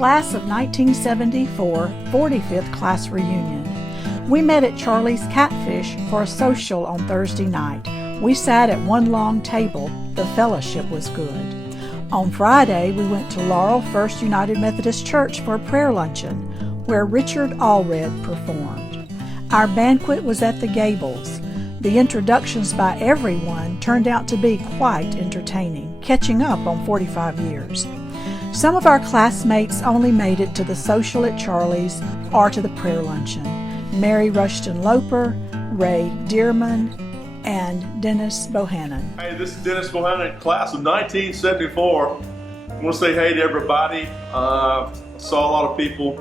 Class of 1974 45th class reunion. We met at Charlie's Catfish for a social on Thursday night. We sat at one long table. The fellowship was good. On Friday, we went to Laurel First United Methodist Church for a prayer luncheon, where Richard Allred performed. Our banquet was at the Gables. The introductions by everyone turned out to be quite entertaining, catching up on 45 years. Some of our classmates only made it to the social at Charlie's or to the prayer luncheon. Mary Rushton Loper, Ray Dearman, and Dennis Bohannon. Hey, this is Dennis Bohannon, class of 1974. I want to say hey to everybody. I saw a lot of people.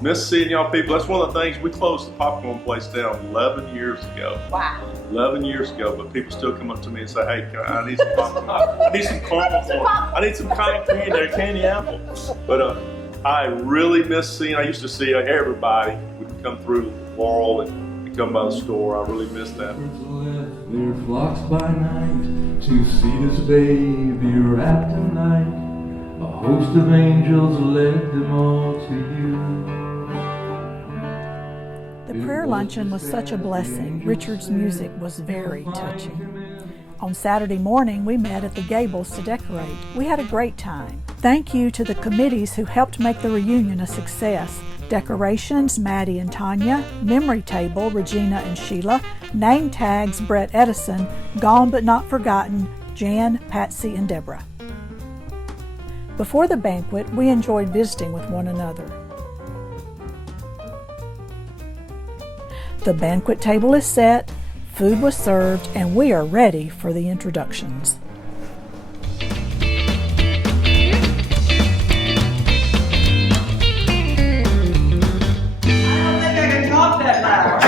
Miss seeing y'all people. That's one of the things. We closed the popcorn place down 11 years ago. Wow. 11 years ago, but people still come up to me and say, hey, I need some popcorn. I need some caramel corn. I need some cotton candy or candy apple. But I really miss seeing, I used to see everybody would come through Laurel and come by the store. I really miss that. Their flocks by night to see this baby wrapped in night. A host of angels led them all to you. The prayer luncheon was such a blessing. Richard's music was very touching. On Saturday morning, we met at the Gables to decorate. We had a great time. Thank you to the committees who helped make the reunion a success. Decorations, Maddie and Tanya. Memory table, Regina and Sheila. Name tags, Brett Edison. Gone but not forgotten, Jan, Patsy, and Deborah. Before the banquet, we enjoyed visiting with one another. The banquet table is set, food was served, and we are ready for the introductions. I don't think I can talk that loud.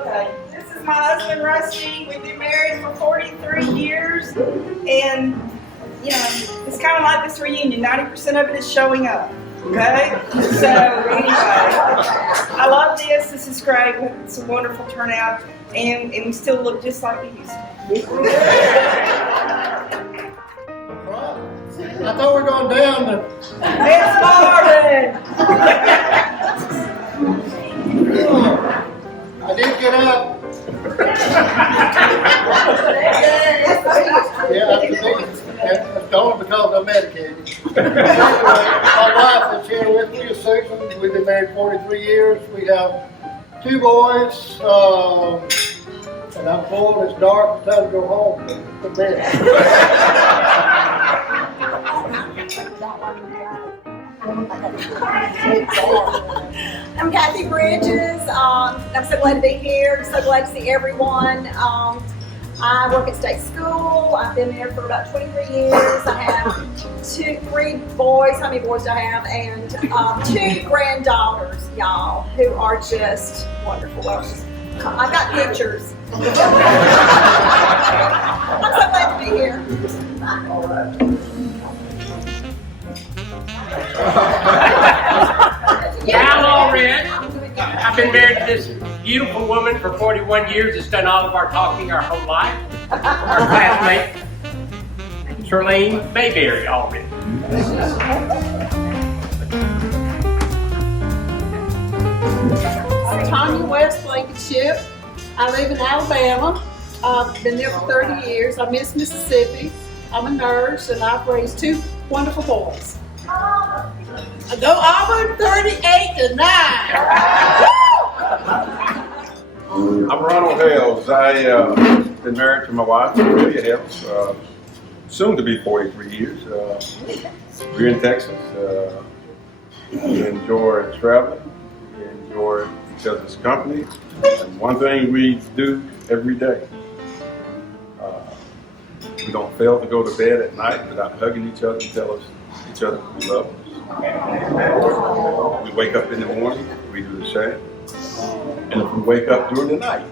Okay, this is my husband Rusty. We've been married for 43 years, and you know, it's kind of like this reunion. 90% of it is showing up. Okay, so anyway, I love this. This is great. It's a wonderful turnout, and we still look just like we used to. I thought we were going down to... It's Marvin! I did get up. Yeah, it's only because I'm medicated. My wife is here with me, is Susan. We've been married 43 years. We have 2 boys, and I'm full. It's dark. It's time to go home to bed. I'm Kathy Bridges. I'm so glad to be here. So glad to see everyone. I work at state school. I've been there for about 23 years. I have 3 boys. How many boys do I have? And 2 granddaughters, y'all, who are just wonderful. Well, I've got pictures. I'm so glad to be here. I'm Allred. I've been married to this beautiful woman for 41 years. It's done all of our talking our whole life. Our classmate, Charlene Mayberry Allred. I'm Tanya West Blankenship. I live in Alabama. I've been there for 30 years. I miss Mississippi. I'm a nurse, and I've raised 2 wonderful boys. I go Auburn 38-9. I'm Ronald Hales. I've been married to my wife, Julia Hales, soon to be 43 years. We're in Texas. We enjoy traveling. We enjoy each other's company. And one thing we do every day, we don't fail to go to bed at night without hugging each other and tell each other we love us. We wake up in the morning, we do the same. And if we wake up during the night,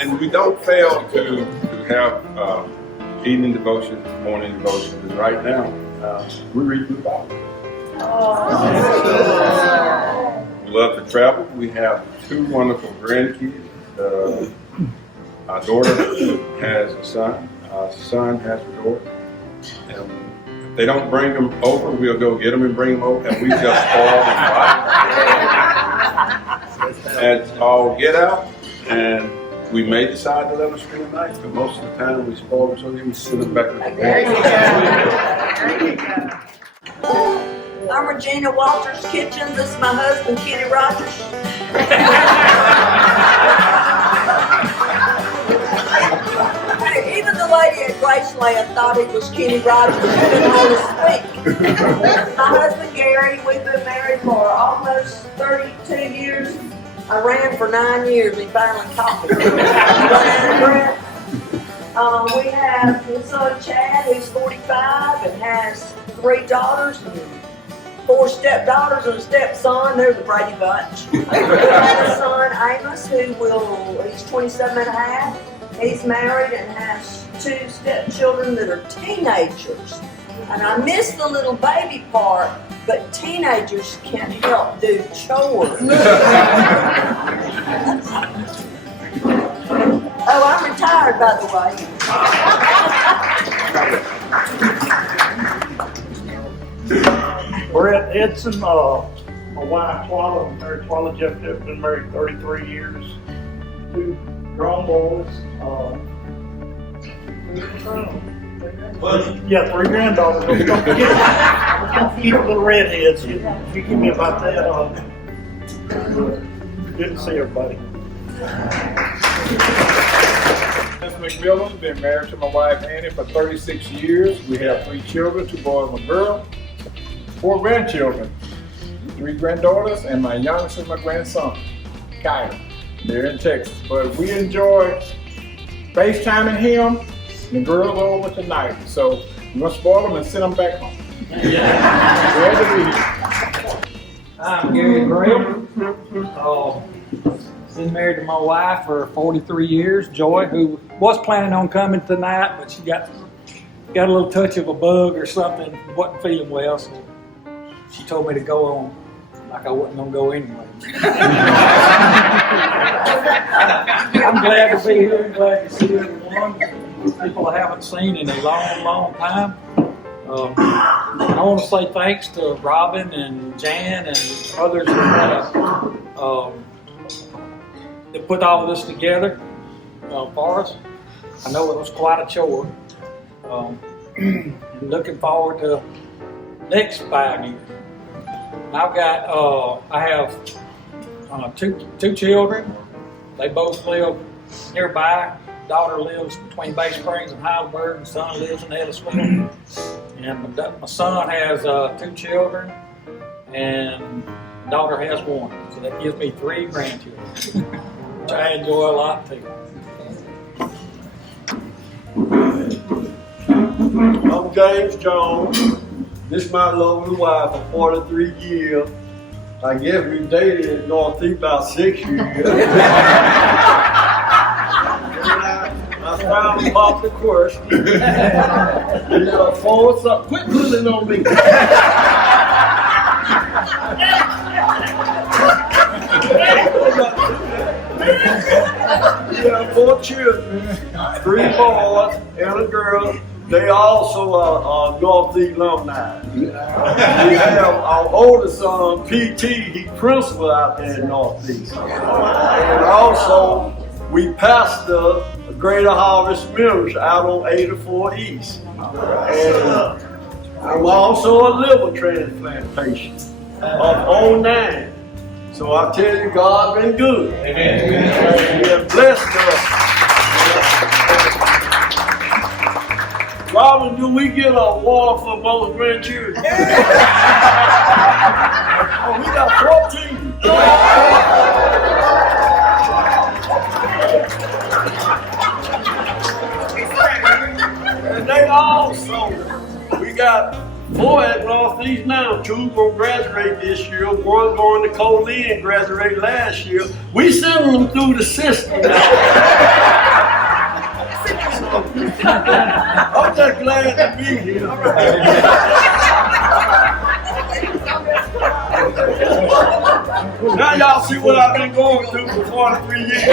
and we don't fail to have evening devotion, morning devotion. And right now, we read the Bible. We love to travel. We have 2 wonderful grandkids. Our daughter has a son. Our son has a daughter. And if they don't bring them over, we'll go get them and bring them over. And we just spoil them right. And all get out. And we may decide to let them spend the night, but most of the time we spoil them so they can send them back with the parents. I'm Regina Walters Kitchen. This is my husband, Kenny Rogers. Even the lady at Graceland thought he was Kenny Rogers. She didn't want to speak. My husband, Gary, we've been married for almost 32 years. I ran for 9 years. He finally caught me. We have his son, Chad, who's 45 and has 3 daughters and 4 stepdaughters and a stepson. They're the Brady Bunch. We have a son, Amos, he's 27 and a half. He's married and has 2 stepchildren that are teenagers. And I missed the little baby part, but teenagers can't help do chores. Oh, I'm retired, by the way. Brett Edson, my wife Twala, I'm married Twala Jeff, been married 33 years. 2 grown boys. 3 granddaughters. Don't keep little redheads. You give me about that. Good to see everybody. McMillan, been married to my wife Annie for 36 years. We have 3 children, 2 boys and a girl, 4 grandchildren, 3 granddaughters, and my youngest is my grandson, Kyle. They're in Texas. But we enjoy FaceTiming him, and the girls are over tonight. So we're gonna spoil them and send them back home. Glad to be here. I'm Gary Graham. Been married to my wife for 43 years, Joy, who was planning on coming tonight, but she got a little touch of a bug or something, wasn't feeling well, so she told me to go on like I wasn't gonna go anyway. I'm glad to be here and glad to see everyone. People I haven't seen in a long, long time. I want to say thanks to Robin and Jan and others that put all this together for us. I know it was quite a chore. And looking forward to next 5 years. I have 2 children. They both live nearby. Daughter lives between Bay Springs and Heidelberg, and son lives in Ellisville. And my son has 2 children, and daughter has 1. So that gives me 3 grandchildren, which I enjoy a lot too. I'm James Jones. This is my lovely wife for 43 years. I guess we dated in Northeast about 6 years. I finally popped the question. Forward up, quit pulling on me. We have 4 children, 3 boys and a girl. They also are Northeast alumni. We have our oldest son, PT, he's principal out there in Northeast. And also, we pastor Greater Harvest Ministries out on 84 East. And I'm also a liver transplant patient of 09. So I tell you, God been good. Amen. He has blessed us. Robin, do we get an award for both grandchildren? Oh, we got 14. And they also, we got 4 at Northeast now. 2 gonna graduate this year. 1 going to Colleen, graduated last year. We sending them through the system now. I'm just glad to be here. see what I've been going through for 43 years.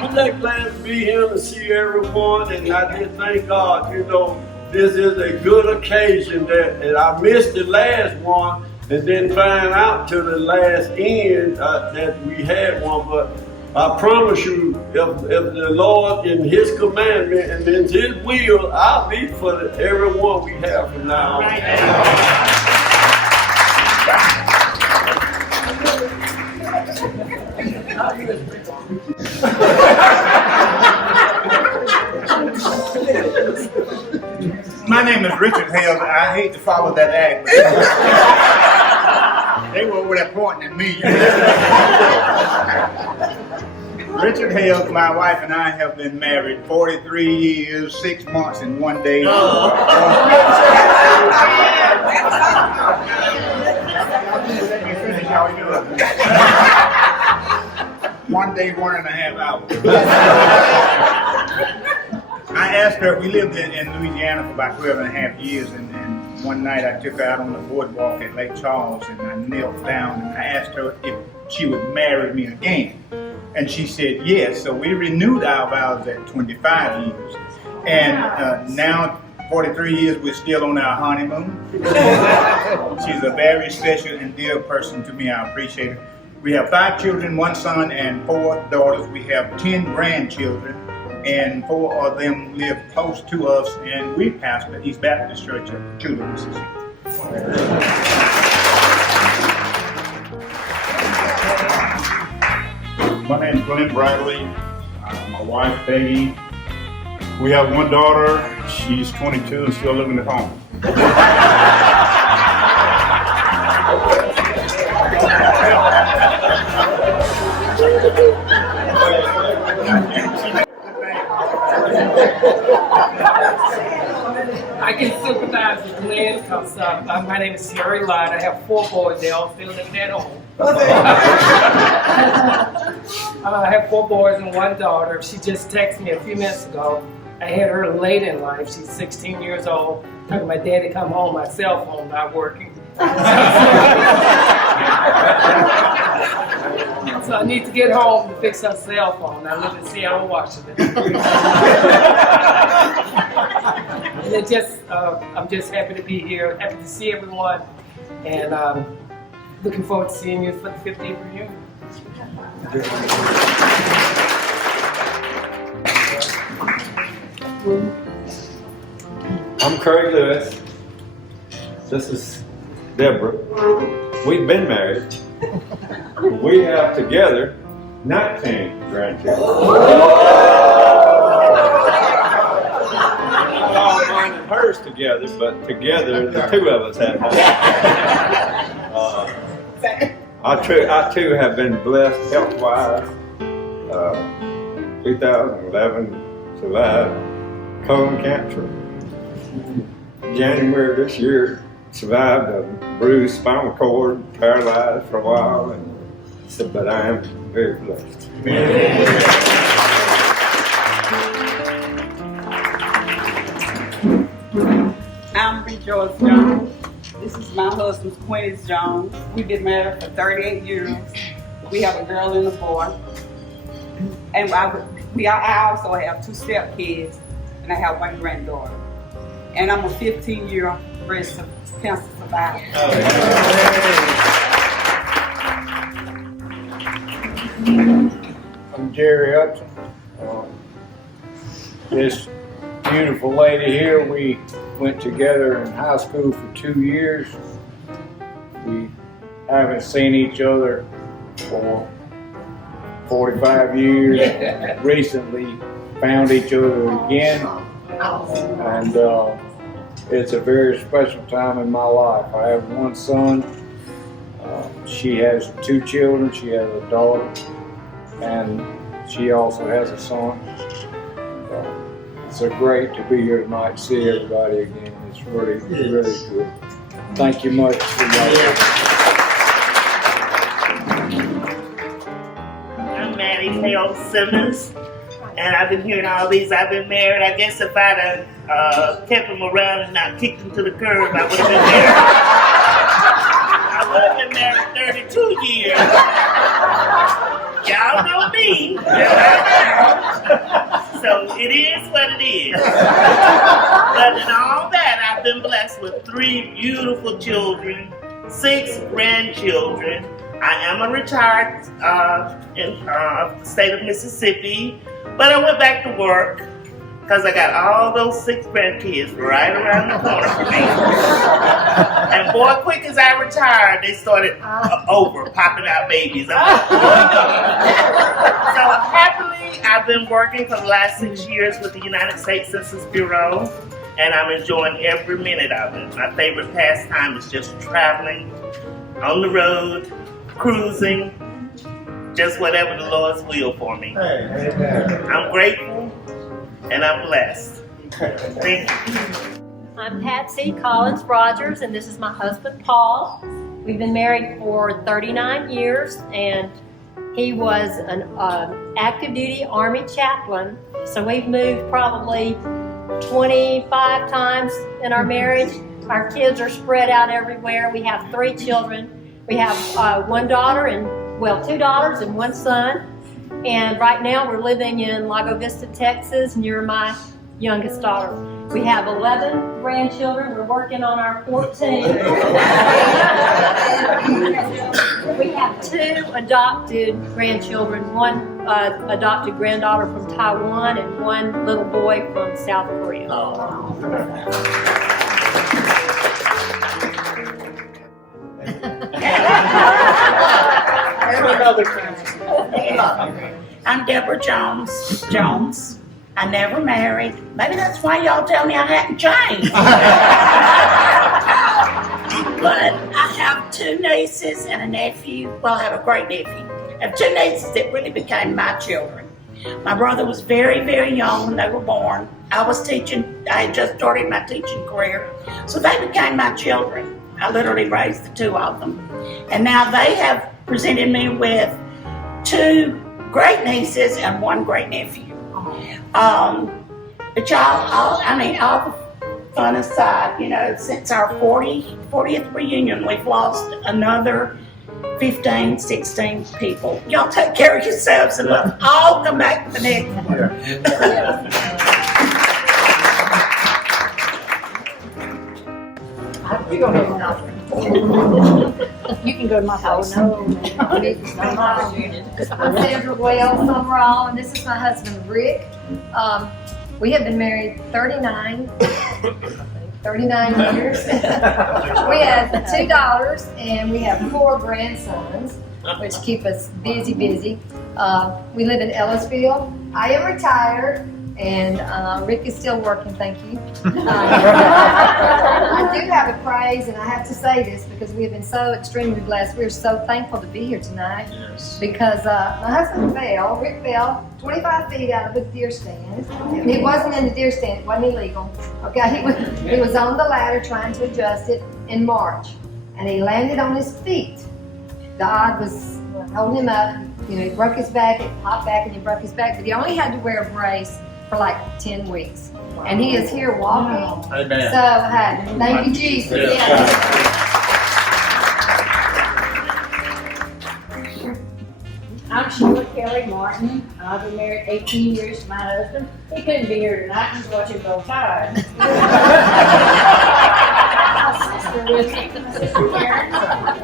I'm just glad to be here to see everyone, and I just thank God, you know, this is a good occasion and I missed the last one and then find out to the last end that we had one, but I promise you, if the Lord in His commandment and in His will, I'll be for everyone we have from now on. My name is Richard Hale. I hate to follow that act, but they were over there pointing at me. Richard Hale, my wife and I have been married 43 years, 6 months, and 1 day. Let me finish, how we doing? 1 day, 1.5 hours. I asked her, we lived in Louisiana for about 12.5 years, and one night I took her out on the boardwalk at Lake Charles, and I knelt down and I asked her if she would marry me again. And she said yes, so we renewed our vows at 25 years. And now, 43 years, we're still on our honeymoon. She's a very special and dear person to me, I appreciate her. We have 5 children, 1 son and 4 daughters. We have 10 grandchildren, and 4 of them live close to us, and we pastor East Baptist Church of Chula, Mississippi. My name's Glenn Bradley. My wife, Peggy. We have 1 daughter. She's 22 and still living at home. I can sympathize with Glenn because my name is Sherry Lott. I have 4 boys. They all still living at home. I have 4 boys and 1 daughter. She just texted me a few minutes ago. I had her late in life. She's 16 years old. Talking my daddy come home, my cell phone not working. So I need to get home to fix her cell phone. I live in Seattle, Washington. And it just, I'm just happy to be here, happy to see everyone, and looking forward to seeing you for the 50th reunion. I'm Craig Lewis. This is Deborah. We've been married. We have together 19 grandchildren. Not all mine and hers together, but together the 2 of us have. I too have been blessed health-wise. 2011 survived colon cancer. January this year survived a bruised spinal cord, paralyzed for a while, but I am very blessed. I'm Rejoice Jones. This is my husband, Quintus Jones. We've been married for 38 years. We have a girl and a boy. And I also have 2 stepkids, and I have 1 granddaughter. And I'm a 15-year breast cancer survivor. I'm Jerry Hudson. This beautiful lady here, we went together in high school for 2 years. We haven't seen each other for 45 years. Recently found each other again. And it's a very special time in my life. I have 1 son. She has 2 children. She has a daughter, and she also has a son. It's so great to be here tonight, see everybody again. It's really, really good. Thank you much for y'all. I'm Maddie Hale Simmons, and I've been hearing all these. I've been married. I guess if I'd have kept them around and not kicked them to the curb, I would have been married. I would have been been married 32 years. Y'all know me. So it is what it is. But in all that, I've been blessed with 3 beautiful children, 6 grandchildren. I am a retired in the state of Mississippi, but I went back to work because I got all those 6 grandkids right around the corner from me. And boy, quick as I retired, they started popping out babies. I'm like, so happily, I've been working for the last 6 years with the United States Census Bureau, and I'm enjoying every minute of it. My favorite pastime is just traveling on the road, cruising, just whatever the Lord's will for me. I'm grateful and I'm blessed. Thank you. I'm Patsy Collins Rogers, and this is my husband, Paul. We've been married for 39 years, and he was an active duty Army chaplain. So we've moved probably 25 times in our marriage. Our kids are spread out everywhere. We have 3 children. We have 1 daughter and, 2 daughters and 1 son. And right now we're living in Lago Vista, Texas, near my youngest daughter. We have 11 grandchildren. We're working on our 14th. We have 2 adopted grandchildren, 1 adopted granddaughter from Taiwan and 1 little boy from South Korea. I'm Deborah Jones. I never married. Maybe that's why y'all tell me I hadn't changed. But I have 2 nieces and a nephew. Well, I have a great nephew. I have 2 nieces that really became my children. My brother was very, very young when they were born. I was teaching. I had just started my teaching career. So they became my children. I literally raised the 2 of them. And now they have presented me with 2 great nieces and 1 great nephew. But all the fun aside, since our 40th reunion, we've lost another 15, 16 people. Y'all take care of yourselves and let's all come back to the next one. You can go to my house. I'm Sandra Wells Summerall, and this is my husband, Rick. We have been married 39 years. We have 2 daughters, and we have 4 grandsons, which keep us busy. We live in Ellisville. I am retired. And Rick is still working, thank you. I do have a praise, and I have to say this because we have been so extremely blessed. We're so thankful to be here tonight. Yes. Because my husband Rick fell 25 feet out of a deer stand. And it wasn't in the deer stand, it wasn't illegal. Okay, he was on the ladder trying to adjust it in March. And he landed on his feet. God was holding him up. He broke his back, it popped back, and he broke his back. But he only had to wear a brace for like 10 weeks. And he is here walking. Amen. So, thank you, Jesus. Yeah. I'm Sheila Kelly Martin. I've been married 18 years to my husband. He couldn't be here tonight. He's watching Roll Tide. My sister with me. Sister Karen.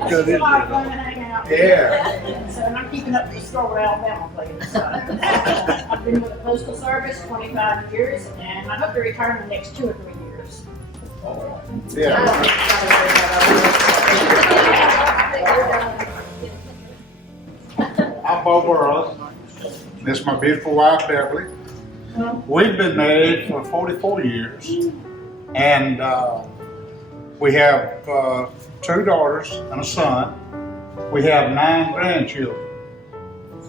She's a lot of fun to hang out with. Yeah. So, and I'm keeping up with the Stroller, Alabama players. So. I've been with the Postal Service 25 years, and I hope to retire in the next 2 or 3 years. Yeah. I'm Bo Burrows. This is my beautiful wife, Beverly. We've been married for 44 years, and we have 2 daughters and a son. We have 9 grandchildren,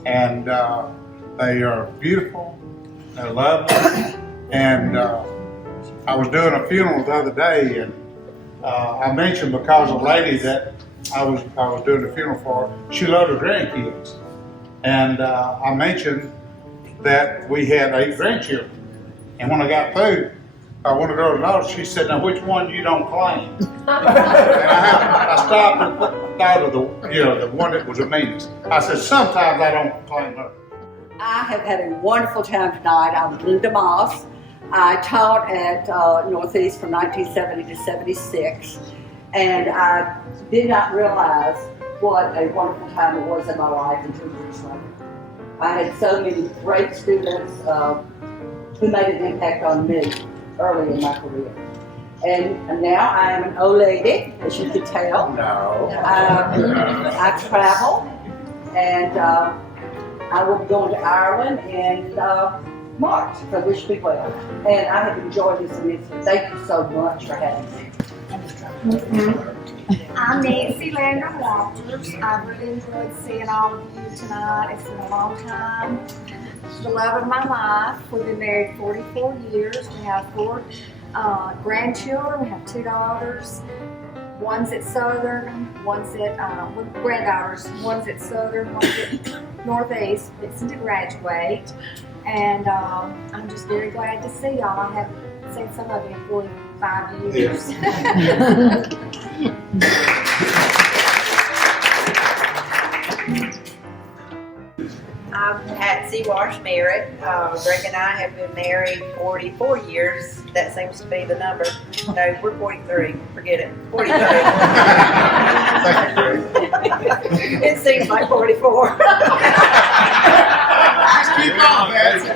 and they are beautiful, they're lovely, and I was doing a funeral the other day, and I mentioned because a lady that I was doing a funeral for, she loved her grandkids, and I mentioned that we had 8 grandchildren, and when I got through, one of the girls noticed, she said, now which one you don't claim? And I stopped and thought of the one that was the meanest. I said, sometimes I don't claim her. I have had a wonderful time tonight. I'm Linda Moss. I taught at Northeast from 1970 to 76, and I did not realize what a wonderful time it was in my life until years later. I had so many great students who made an impact on me early in my career. And now I am an old lady, as you can tell. No. I travel, and I will be going to Ireland in March, so wish me well. And I have enjoyed this immensely. Thank you so much for having me. I'm Nancy Lander Walters. I really enjoyed seeing all of you tonight. It's been a long time. The love of my life. We've been married 44 years. We have 4 grandchildren. We have 2 daughters. One's at Southern, one's at, granddaughters. One's at Southern, one's at Northeast, fixing to graduate. And I'm just very glad to see y'all. I haven't seen some of you in 45 years. I'm Patsy Wash Merritt. Greg and I have been married 44 years. That seems to be the number. No, we're 43. Forget it. 43. It seems like 44. Just keep on, Patsy.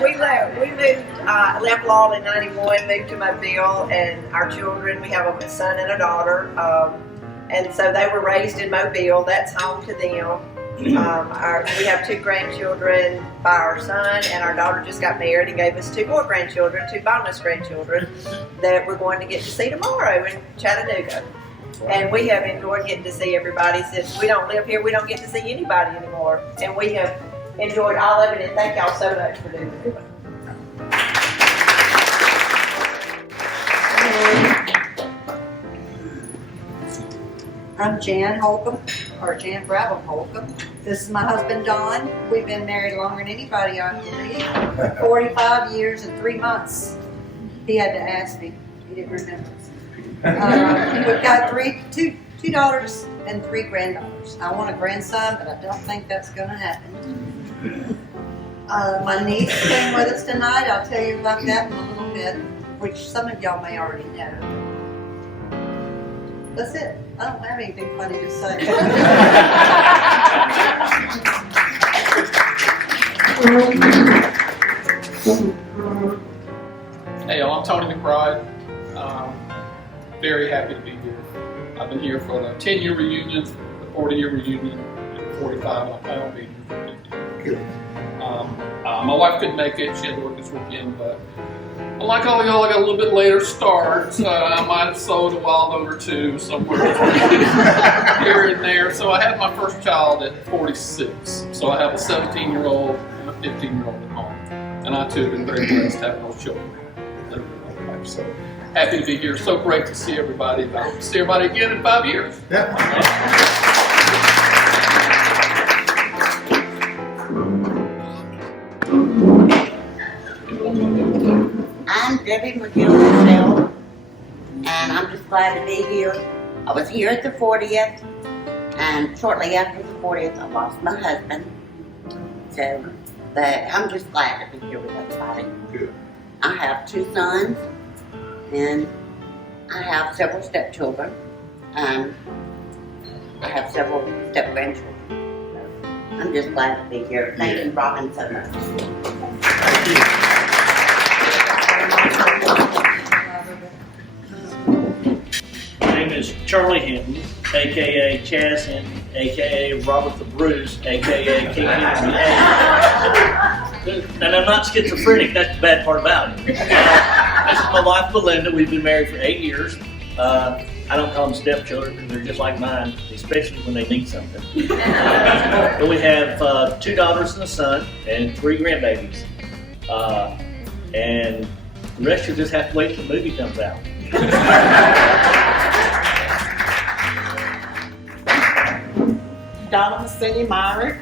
We left Law in 91, moved to Mobile, and our children, we have a son and a daughter. And so they were raised in Mobile. That's home to them. We have 2 grandchildren by our son, and our daughter just got married and gave us 2 more grandchildren, 2 bonus grandchildren that we're going to get to see tomorrow in Chattanooga. And we have enjoyed getting to see everybody. Since we don't live here, we don't get to see anybody anymore. And we have enjoyed all of it, and thank y'all so much for doing it. I'm Jan Holcomb, or Jan Brabham Holcomb. This is my husband, Don. We've been married longer than anybody, I believe. 45 years and 3 months. He had to ask me. He didn't remember. We've got two daughters and 3 granddaughters. I want a grandson, but I don't think that's going to happen. My niece came with us tonight. I'll tell you about that in a little bit, which some of y'all may already know. That's it. I don't have anything funny to say. Hey, I'm Tony McBride. Very happy to be here. I've been here for the 10-year reunion, the 40-year reunion, and 45, and I plan on being here for 50. My wife couldn't make it. She had to work this weekend, but unlike all of y'all, I got a little bit later start. I might have sold a wild oat or 2 somewhere here and there. So I had my first child at 46. So I have a 17-year-old and a 15-year-old at home. And I too have been very blessed having those children. So happy to be here. So great to see everybody. I'll see everybody again in 5 years. Yeah. I'm Debbie McGill, and I'm just glad to be here. I was here at the 40th, and shortly after the 40th, I lost my husband. So, but I'm just glad to be here with everybody. Good. I have 2 sons, and I have several stepchildren, and I have several step-grandchildren. So I'm just glad to be here. Thank you, Robin, so much. Thank you. My name is Charlie Hinton, aka Chaz Hinton, aka Robert the Bruce, aka King Henry VIII. And I'm not schizophrenic, that's the bad part about it. This is my wife Belinda, we've been married for 8 years. I don't call them stepchildren because they're just like mine, especially when they need something. But we have 2 daughters and a son, and 3 grandbabies. And the rest you'll just have to wait till the movie comes out. Donna Messini Myrick.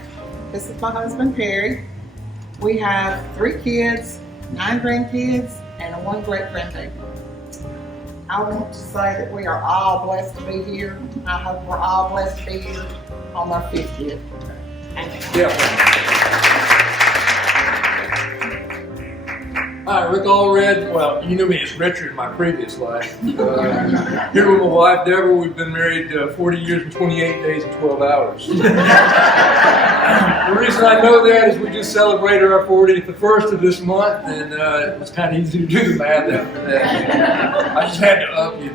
This is my husband Perry. We have 3 kids, 9 grandkids, and 1 great-grandbaby. I want to say that we are all blessed to be here. I hope we're all blessed to be here on our 50th. Hi, Rick Allred. Well, you knew me as Richard in my previous life. Here with my wife, Deborah. We've been married 40 years and 28 days and 12 hours. The reason I know that is we just celebrated our 40th the 1st of this month, and it was kind of easy to do the math after that. I just had to up you.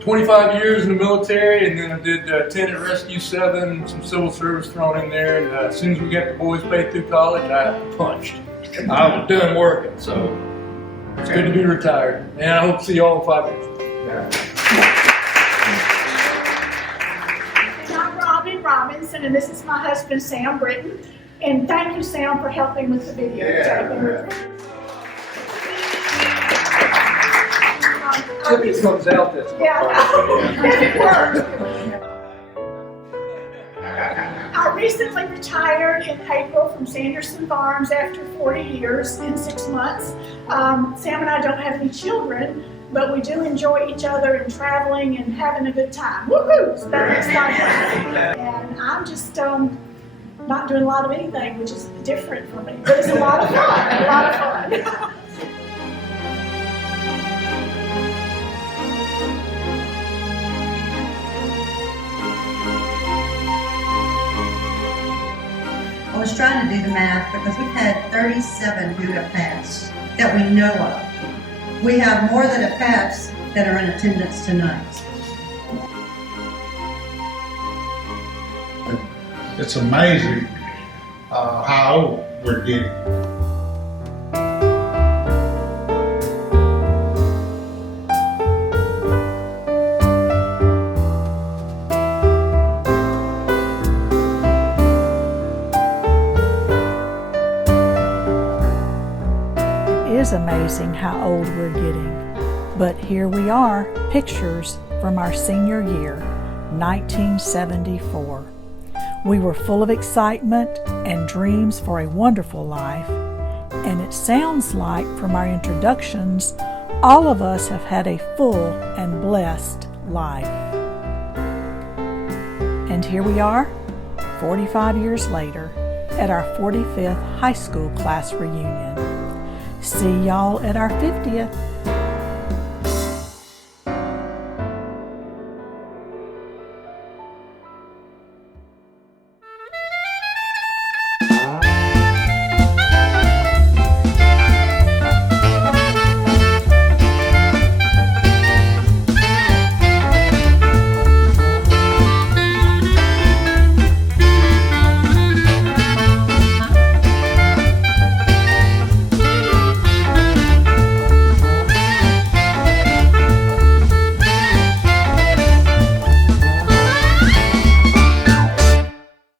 25 years in the military, and then I did 10 at Rescue 7, some civil service thrown in there, and as soon as we got the boys paid through college, I punched. I was done working, so it's good to be retired. And I hope to see you all in 5 years. I'm Robin Robinson, and this is my husband, Sam Britton. And thank you, Sam, for helping with the video. Tippy comes out this month. I recently retired in April from Sanderson Farms after 40 years and 6 months. Sam and I don't have any children, but we do enjoy each other and traveling and having a good time. Woohoo! So that makes fun. And I'm just not doing a lot of anything, which is different for me, but it's a lot of fun. A lot of fun. I was trying to do the math because we've had 37 who have passed that we know of. We have more that have passed that are in attendance tonight. It's amazing how old we're getting. It is amazing how old we're getting, but here we are, pictures from our senior year, 1974. We were full of excitement and dreams for a wonderful life, and it sounds like from our introductions, all of us have had a full and blessed life. And here we are, 45 years later, at our 45th high school class reunion. See y'all at our 50th.